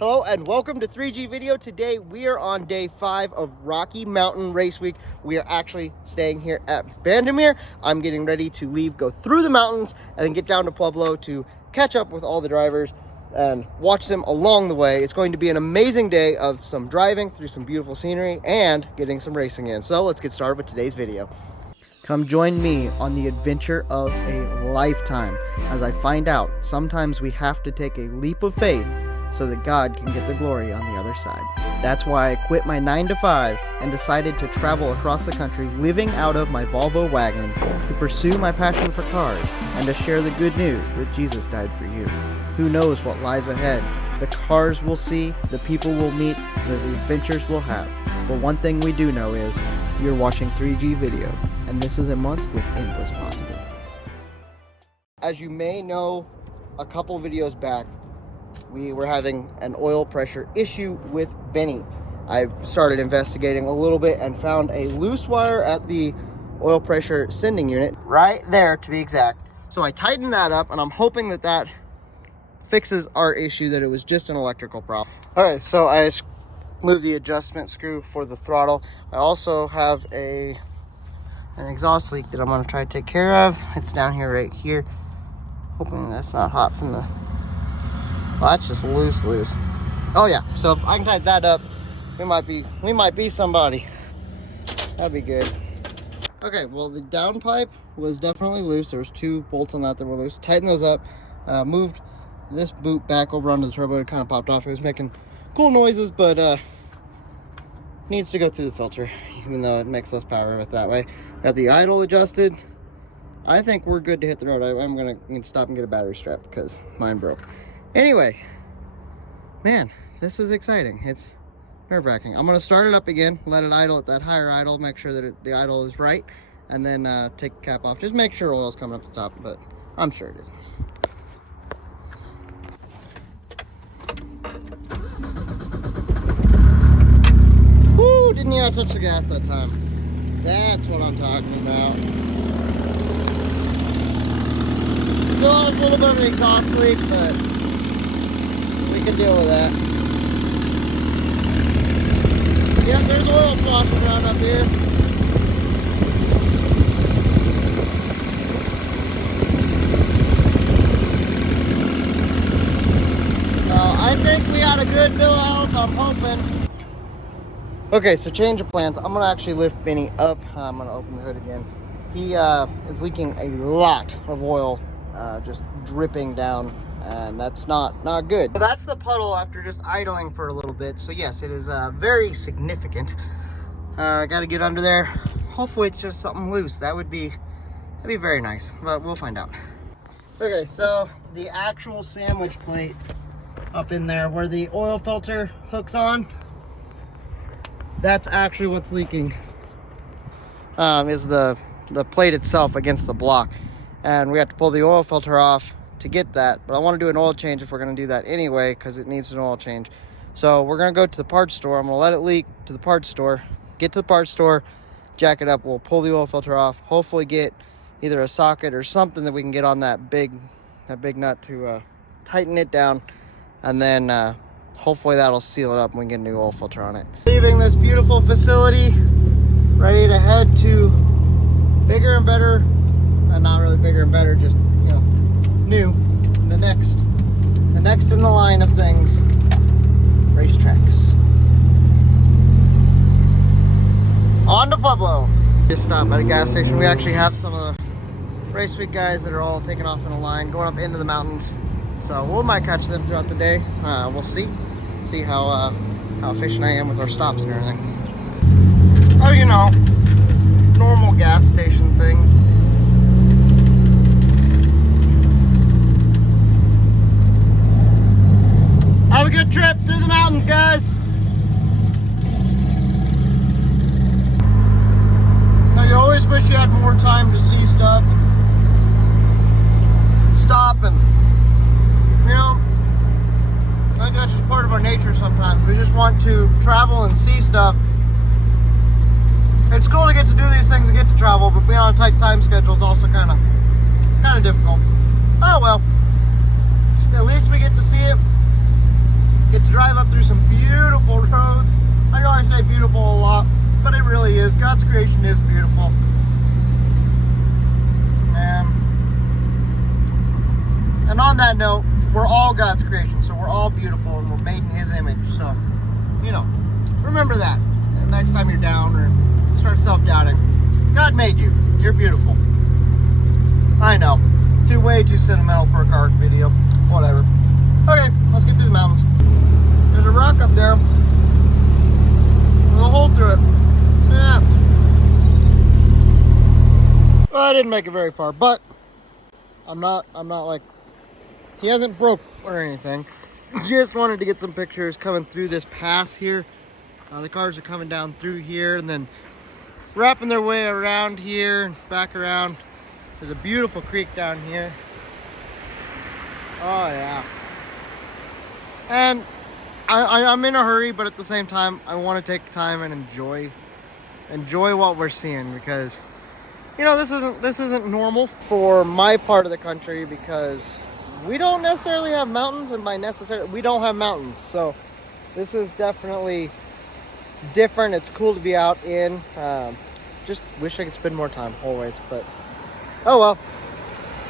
Hello and welcome to 3G Video. Today we are on day 5 of Rocky Mountain Race Week. We are actually staying here at Bandimere. I'm getting ready to leave, go through the mountains, and then get down to Pueblo to catch up with all the drivers and watch them along the way. It's going to be an amazing day of some driving through some beautiful scenery and getting some racing in. So let's get started with today's video. Come join me on the adventure of a lifetime as I find out sometimes we have to take a leap of faith so that God can get the glory on the other side. That's why I quit my 9-to-5 and decided to travel across the country living out of my Volvo wagon to pursue my passion for cars and to share the good news that Jesus died for you. Who knows what lies ahead? The cars we'll see, the people we'll meet, the adventures we'll have. But one thing we do know is you're watching 3G Video, and this is a month with endless possibilities. As you may know, a couple videos back, we were having an oil pressure issue with Benny. I started investigating a little bit and found a loose wire at the oil pressure sending unit, right there to be exact. So I tightened that up and I'm hoping that that fixes our issue, that it was just an electrical problem. Okay, so I moved the adjustment screw for the throttle. I also have an exhaust leak that I'm gonna try to take care of. It's down here, right here. Hoping that's not hot from the... Well, that's just loose. Oh yeah, so if I can tighten that up, we might be somebody. That'd be good. Okay, well the downpipe was definitely loose. There was 2 bolts on that were loose. Tightened those up, moved this boot back over onto the turbo. It kind of popped off. It was making cool noises, but needs to go through the filter, even though it makes less power with that way. Got the idle adjusted. I think we're good to hit the road. I'm gonna need to stop and get a battery strap because mine broke. Anyway, man, this is exciting. It's nerve-wracking. I'm gonna start it up again, let it idle at that higher idle, make sure that the idle is right, and then take the cap off. Just make sure oil's coming up the top, but I'm sure it is. Woo! Didn't even touch the gas that time. That's what I'm talking about. Still has a little bit of an exhaust leak, but we can deal with that. Yeah, there's oil sloshing around up here. So I think we had a good bill of health, I'm hoping. Okay, so change of plans. I'm gonna actually lift Benny up. I'm gonna open the hood again. He is leaking a lot of oil, just dripping down, and that's not good. So that's the puddle after just idling for a little bit. So yes, it is very significant. I got to get under there. Hopefully it's just something loose. That'd be very nice, but we'll find out. Okay, so the actual sandwich plate up in there where the oil filter hooks on, that's actually what's leaking. Is the plate itself against the block, and we have to pull the oil filter off to get that. But I want to do an oil change if we're going to do that anyway, because it needs an oil change. So we're going to go to the parts store. I'm going to let it leak to the parts store, get to the parts store, jack it up. We'll pull the oil filter off, hopefully get either a socket or something that we can get on that big nut to tighten it down, and then hopefully that'll seal it up and we can get a new oil filter on it. Leaving this beautiful facility, ready to head to bigger and better, not really bigger and better, just, you know, new, the next in the line of things, racetracks. On to Pueblo. Just stopped at a gas station. We actually have some of the race week guys that are all taking off in a line, going up into the mountains. So we might catch them throughout the day. We'll see how efficient I am with our stops and everything. Oh, you know, normal gas station things. Have a good trip through the mountains, guys. Now, you always wish you had more time to see stuff, stop, and, you know, I think that's just part of our nature sometimes. We just want to travel and see stuff. It's cool to get to do these things and get to travel, but being on a tight time schedule is also kind of difficult. Oh well, at least we get to see it. Get to drive up through some beautiful roads. I know I say beautiful a lot, but it really is. God's creation is beautiful. And on that note, we're all God's creation, so we're all beautiful and we're made in His image. So, you know, remember that. And next time you're down or start self-doubting, God made you. You're beautiful. I know. Way too sentimental for a car video. Whatever. Okay, let's get through the mountains. There's a rock up there. There's a hole through it. Yeah. Well, I didn't make it very far, but I'm not like, he hasn't broke or anything. Just wanted to get some pictures coming through this pass here. The cars are coming down through here and then wrapping their way around here and back around. There's a beautiful creek down here. Oh yeah. And I'm in a hurry, but at the same time, I want to take time and enjoy what we're seeing, because, you know, this isn't normal for my part of the country, because we don't necessarily have mountains, and by necessarily, we don't have mountains. So this is definitely different. It's cool to be out in. Just wish I could spend more time always, but oh well,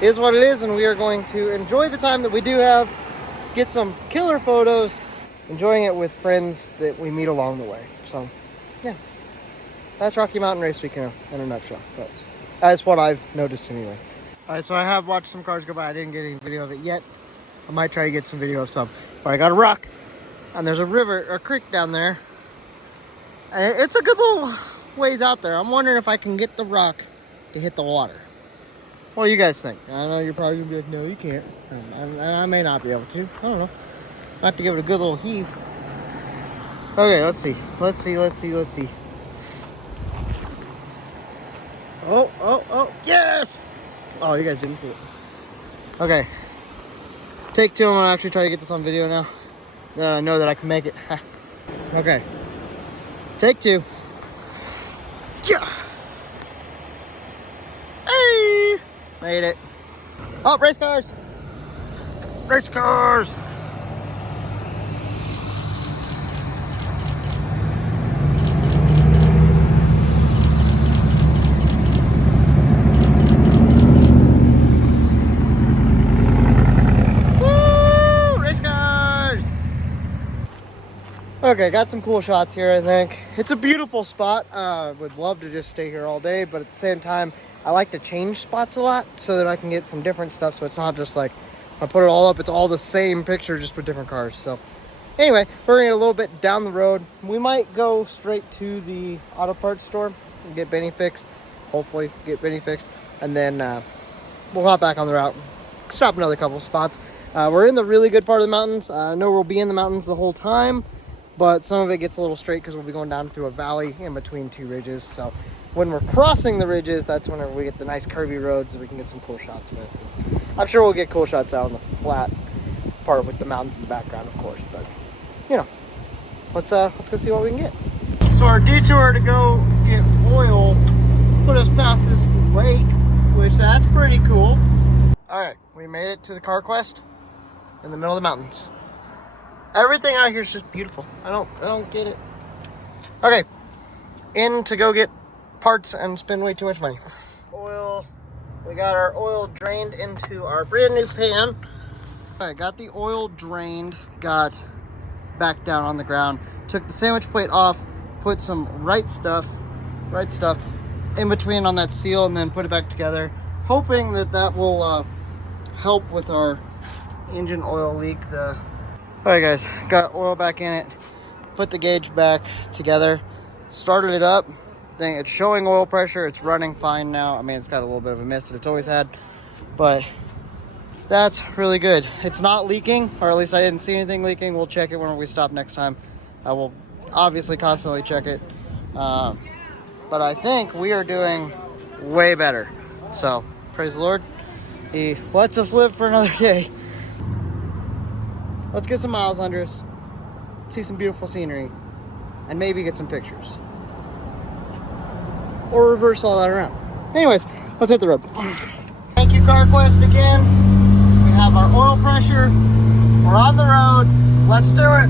it is what it is, and we are going to enjoy the time that we do have, get some killer photos, enjoying it with friends that we meet along the way. So yeah, that's Rocky Mountain Race Week in a nutshell, but that's what I've noticed anyway. Alright, so I have watched some cars go by. I didn't get any video of it yet. I might try to get some video of some, but I got a rock, and there's a river or creek down there, and it's a good little ways out there. I'm wondering if I can get the rock to hit the water. What do you guys think? I know you're probably gonna be like, no, you can't. And I may not be able to. I don't know. I have to give it a good little heave. Okay, let's see. Let's see. Oh, yes! Oh, you guys didn't see it. Okay. Take two. I'm gonna actually try to get this on video now. I know that I can make it. Okay. Take two. Yeah. Hey! Made it. Oh, race cars! Race cars! Woo! Race cars! Okay, got some cool shots here, I think. It's a beautiful spot. Would love to just stay here all day, but at the same time, I like to change spots a lot so that I can get some different stuff, so it's not just like, I put it all up, it's all the same picture, just with different cars. So anyway, we're gonna get a little bit down the road. We might go straight to the auto parts store and get Benny fixed. Hopefully get Benny fixed. And then we'll hop back on the route, stop another couple of spots. We're in the really good part of the mountains. I know we'll be in the mountains the whole time, but some of it gets a little straight because we'll be going down through a valley in between two ridges. So when we're crossing the ridges, that's whenever we get the nice curvy roads and we can get some cool shots. But I'm sure we'll get cool shots out on the flat part with the mountains in the background, of course. But you know, let's go see what we can get. So our detour to go get oil put us past this lake, which that's pretty cool. All right, we made it to the Car Quest in the middle of the mountains. Everything out here is just beautiful. I don't get it. Okay, in to go get parts and spend way too much money. Oil. We got our oil drained into our brand new pan. All right, got the oil drained, got back down on the ground, took the sandwich plate off, put some right stuff in between on that seal, and then put it back together, hoping that will help with our engine oil leak. All right guys, got oil back in it, put the gauge back together, started it up. Thing, it's showing oil pressure, it's running fine now. I mean, it's got a little bit of a miss that it's always had, but that's really good. It's not leaking, or at least I didn't see anything leaking. We'll check it when we stop next time. I will obviously constantly check it, but I think we are doing way better. So praise the Lord, He lets us live for another day. Let's get some miles under us, see some beautiful scenery, and maybe get some pictures. Or reverse all that around. Anyways, let's hit the road. Thank you, CarQuest, again. We have our oil pressure. We're on the road. Let's do it.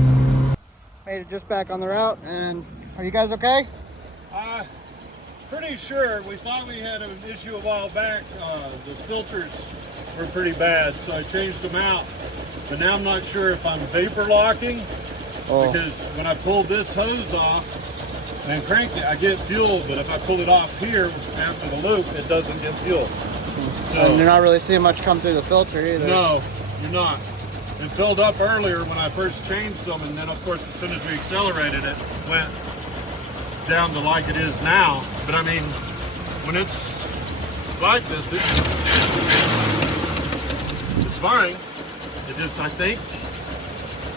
Made it just back on the route, and are you guys okay? Pretty sure. We thought we had an issue a while back. The filters were pretty bad, so I changed them out. But now I'm not sure if I'm vapor locking, because when I pull this hose off and crank it, I get fuel, but if I pull it off here after the loop, it doesn't get fuel. So, and you're not really seeing much come through the filter either. No, you're not. It filled up earlier when I first changed them, and then of course as soon as we accelerated it, went down to like it is now. But I mean, when it's like this, it's fine. It just, I think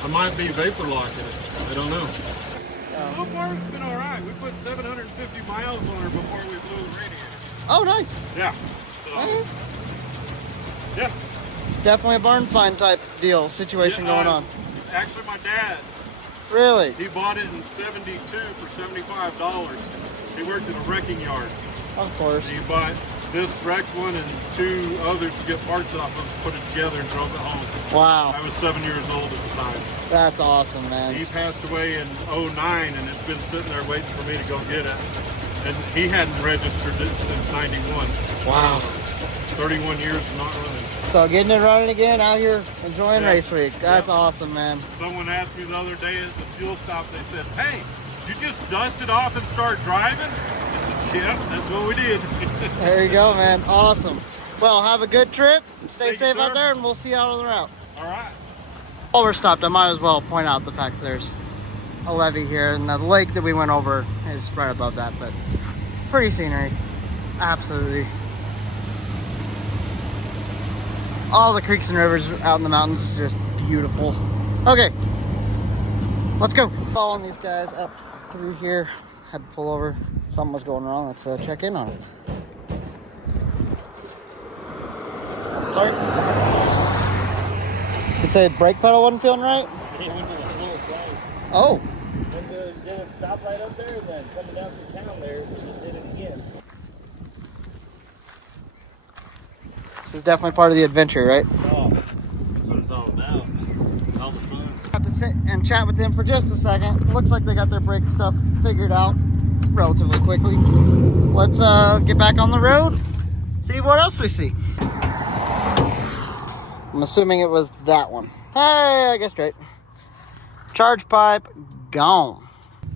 I might be vapor locking it. I don't know. So far it's been all right. We put 750 miles on her before we blew the radiator. Oh, nice. Yeah. So, yeah. Definitely a barn find type deal situation going on. Actually, my dad. Really? He bought it in '72 for $75. He worked in a wrecking yard. Of course. He bought this wrecked one and 2 others to get parts off of, put it together and drove it home. Wow. I was 7 years old at the time. That's awesome, man. He passed away in '09, and it's been sitting there waiting for me to go get it. And he hadn't registered it since '91. Wow. 31 years of not running. So getting it running again out here, enjoying race week. That's awesome, man. Someone asked me the other day at the fuel stop, they said, "Hey, did you just dust it off and start driving?" I said, "Yeah, that's what we did." There you go, man. Awesome. Well, have a good trip. Stay Thank you, safe out sir. there, and we'll see you out on the route. All right. While we're stopped, I might as well point out the fact that there's a levee here, and the lake that we went over is right above that, but pretty scenery. Absolutely. All the creeks and rivers out in the mountains is just beautiful. Okay, let's go. Following these guys up through here. Had to pull over. Something was going wrong. Let's check in on it. Sorry. You say the brake pedal wasn't feeling right? It went to the floor twice. Oh. Went to did it stop right up there, and then coming down through town there, we just did it again. This is definitely part of the adventure, right? Oh, that's what it's all about. All the fun. Have to sit and chat with them for just a second. Looks like they got their brake stuff figured out relatively quickly. Let's get back on the road, see what else we see. I'm assuming it was that one. Hey, I guess right. Charge pipe gone.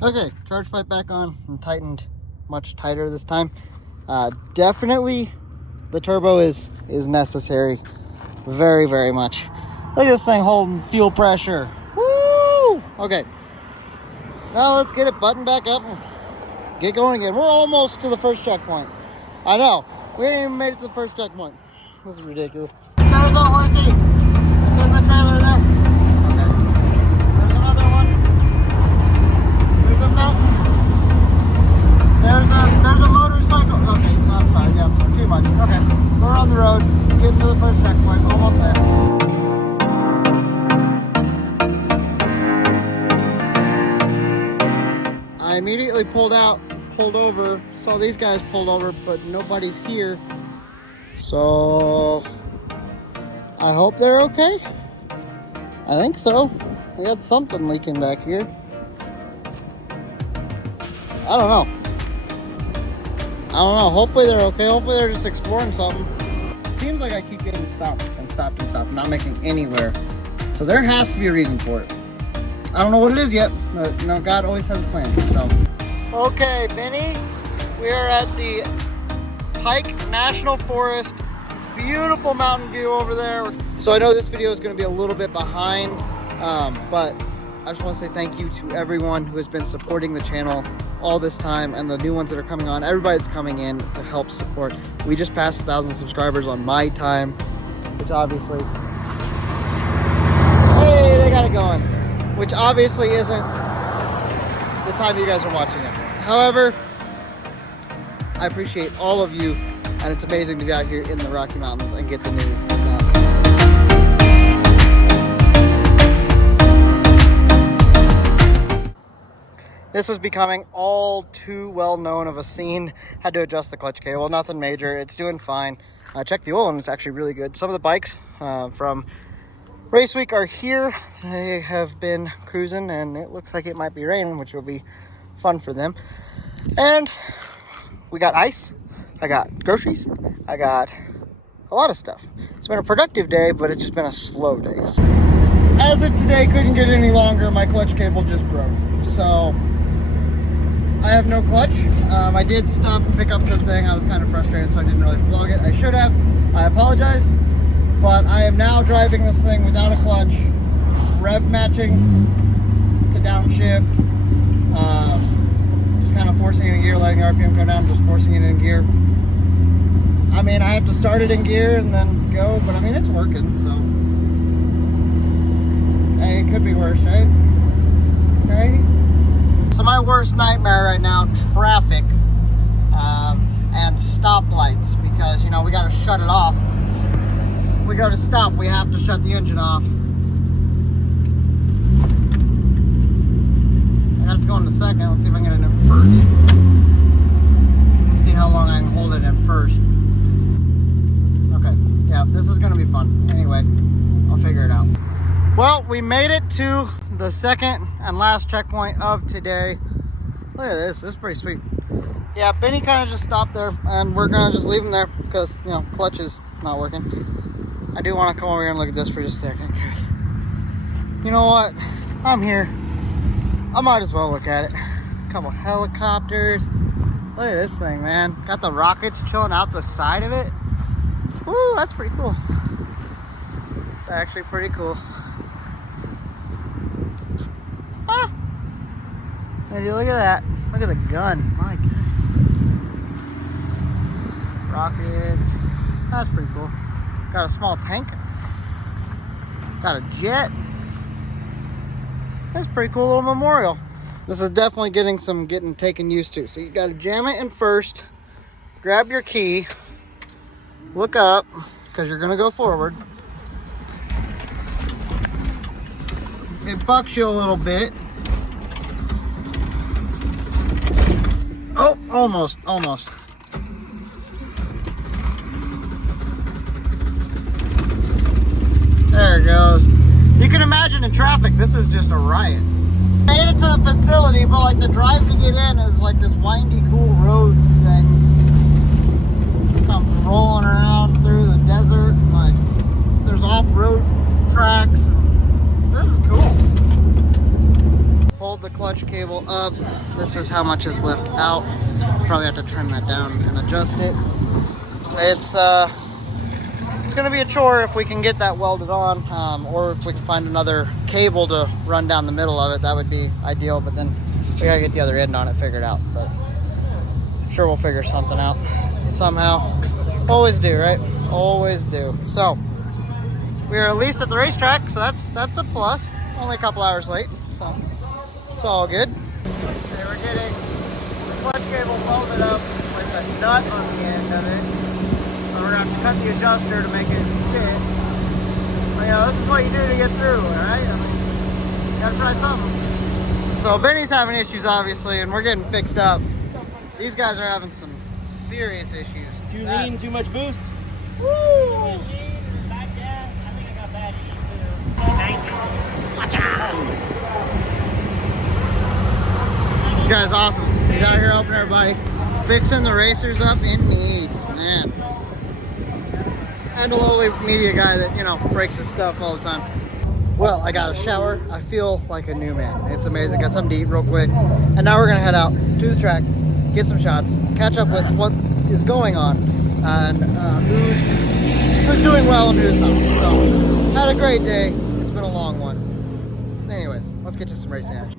Okay, charge pipe back on and tightened much tighter this time. Definitely the turbo is necessary. Very, very much. Look at this thing holding fuel pressure. Woo! Okay. Now let's get it buttoned back up and get going again. We're almost to the first checkpoint. I know. We ain't even made it to the first checkpoint. This is ridiculous. There's a horsey. It's in the trailer there. Okay. There's another one. There's a mountain. There's a motorcycle. Okay, I'm sorry. Yeah, too much. Okay. We're on the road. Getting to the first checkpoint. Almost there. I immediately pulled over, saw these guys pulled over, but nobody's here. So I hope they're okay. I think so. We got something leaking back here. I don't know. Hopefully they're okay. Hopefully they're just exploring something. It seems like I keep getting stopped and stopped and stopped, not making anywhere. So there has to be a reason for it. I don't know what it is yet, but God always has a plan. So, okay, Benny, we are at the Pike National Forest. Beautiful mountain view over there. So I know this video is going to be a little bit behind, but I just want to say thank you to everyone who has been supporting the channel all this time, and the new ones that are coming on, everybody that's coming in to help support. We just passed 1,000 subscribers on my time, which obviously, hey, they got it going. Which obviously isn't the time you guys are watching it. However, I appreciate all of you, and it's amazing to be out here in the Rocky Mountains and get the news. That's awesome. This is becoming all too well known of a scene. Had to adjust the clutch cable. Nothing major. It's doing fine. Check the oil, and it's actually really good. Some of the bikes from Race week are here. They have been cruising and it looks like it might be raining, which will be fun for them. And we got ice, I got groceries, I got a lot of stuff. It's been a productive day, but it's just been a slow day. As if today couldn't get any longer, my clutch cable just broke. So I have no clutch. I did stop and pick up the thing. I was kind of frustrated, so I didn't really vlog it. I should have. I apologize. But I am now driving this thing without a clutch, rev matching to downshift, just kind of forcing it in gear, letting the RPM go down, just forcing it in gear. I mean, I have to start it in gear and then go, but I mean, it's working, so. Hey, it could be worse, right? Right? So my worst nightmare right now, traffic and stoplights, because, you know, we got to shut it off. If we go to stop, we have to shut the engine off. I have to go in a second. Let's see if I can get it in first. Let's see how long I can hold it in first. Okay, yeah, this is gonna be fun. Anyway, I'll figure it out. Well, we made it to the second and last checkpoint of today. Look at this, this is pretty sweet. Yeah, Benny kind of just stopped there, and we're gonna just leave him there because, you know, clutch is not working. I do want to come over here and look at this for just a second. You know what? I'm here. I might as well look at it. A couple helicopters. Look at this thing, man. Got the rockets chilling out the side of it. Ooh, that's pretty cool. It's actually pretty cool. Ah! Hey, look at that. Look at the gun. My God. Rockets. That's pretty cool. Got a small tank. Got a jet. That's a pretty cool little memorial. This is definitely getting taken used to. So you gotta jam it in first, grab your key, look up, because you're gonna go forward. It bucks you a little bit. Oh, almost. There it goes. You can imagine in traffic, this is just a riot. Made it to the facility, but like the drive to get in is like this windy, cool road thing. It comes rolling around through the desert. Like there's off-road tracks. This is cool. Hold the clutch cable up. This is how much is left out. Probably have to trim that down and adjust it. It's going to be a chore if we can get that welded on, or if we can find another cable to run down the middle of it. That would be ideal, but then we got to get the other end on it figured out. But I'm sure we'll figure something out somehow. Always do, right? Always do. So we are at least at the racetrack, so that's a plus. Only a couple hours late, so it's all good. Okay, we're getting the clutch cable welded up with a nut on the end of it. We're going to have to cut the adjuster to make it fit. But, you know, this is what you do to get through, alright? I mean, you gotta try something. So Benny's having issues, obviously, and we're getting fixed up. These guys are having some serious issues. Too lean, too much boost? Woo! Lean, bad gas. I think I got bad E too. Watch out! This guy's awesome. He's out here helping everybody. Fixing the racers up in need, man. And a lowly media guy that, you know, breaks his stuff all the time. Well, I got a shower. I feel like a new man. It's amazing. Got something to eat real quick. And now we're going to head out to the track, get some shots, catch up with what is going on, and who's doing well and who's not. So, had a great day. It's been a long one. Anyways, let's get to some racing action.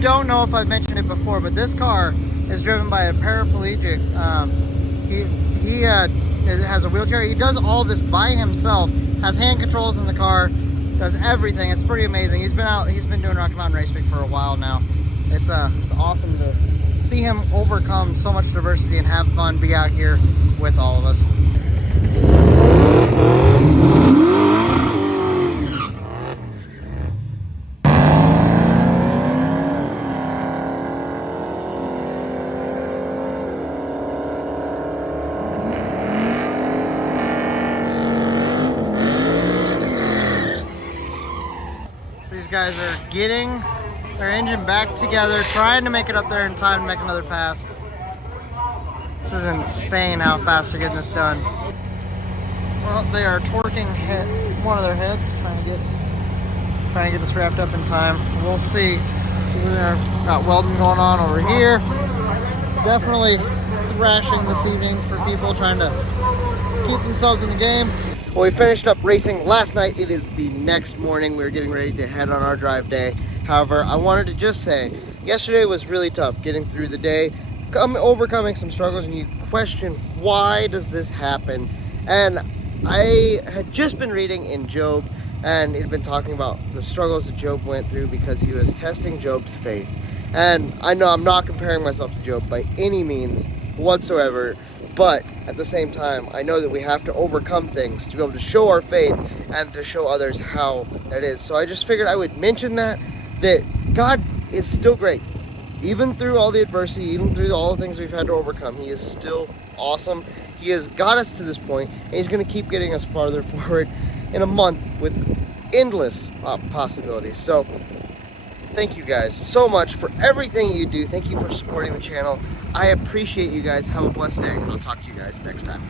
Don't know if I've mentioned it before, but this car is driven by a paraplegic. He has a wheelchair. He does all of this by himself. Has hand controls in the car. Does everything. It's pretty amazing. He's been doing Rocky Mountain Race Week for a while now. It's awesome to see him overcome so much diversity and have fun, be out here with all of us. These guys are getting their engine back together, trying to make it up there in time to make another pass. This is insane how fast they're getting this done. Well, they are torquing one of their heads, trying to get this wrapped up in time. We'll see. We've got welding going on over here. Definitely thrashing this evening for people trying to keep themselves in the game. Well, we finished up racing last night. It is the next morning. We're getting ready to head on our drive day. However, I wanted to just say, yesterday was really tough getting through the day, overcoming some struggles, and you question, why does this happen? And I had just been reading in Job, and it had been talking about the struggles that Job went through because he was testing Job's faith. And I know I'm not comparing myself to Job by any means whatsoever, but at the same time, I know that we have to overcome things to be able to show our faith and to show others how that is. So I just figured I would mention that God is still great. Even through all the adversity, even through all the things we've had to overcome, he is still awesome. He has got us to this point, and he's going to keep getting us farther forward in a month with endless possibilities. So thank you guys so much for everything you do. Thank you for supporting the channel. I appreciate you guys. Have a blessed day. I'll talk to you guys next time.